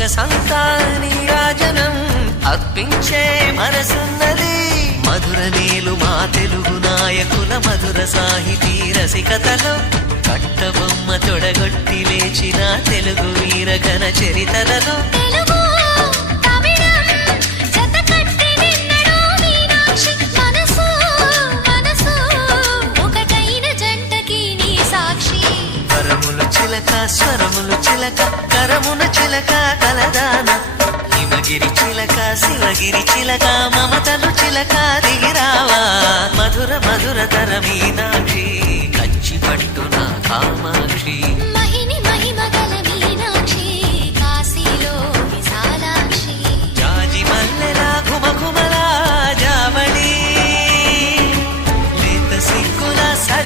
సొగసంతా నీరాజనం అర్పించే మనసున్నది. మధుర నీలు మా తెలుగు నాయకుల మధుర సాహితీ రసికతలో కట్టబొమ్మ తొడగొట్టి లేచిన తెలుగు వీరగణ చరితలలో స్వరములు చిలక కరమున చిలక కలదాన హిమగిరి చిలక శివగిరి చిలక మమతలు చిలక దిగిరావా మధుర మధుర తర మీనాక్షి.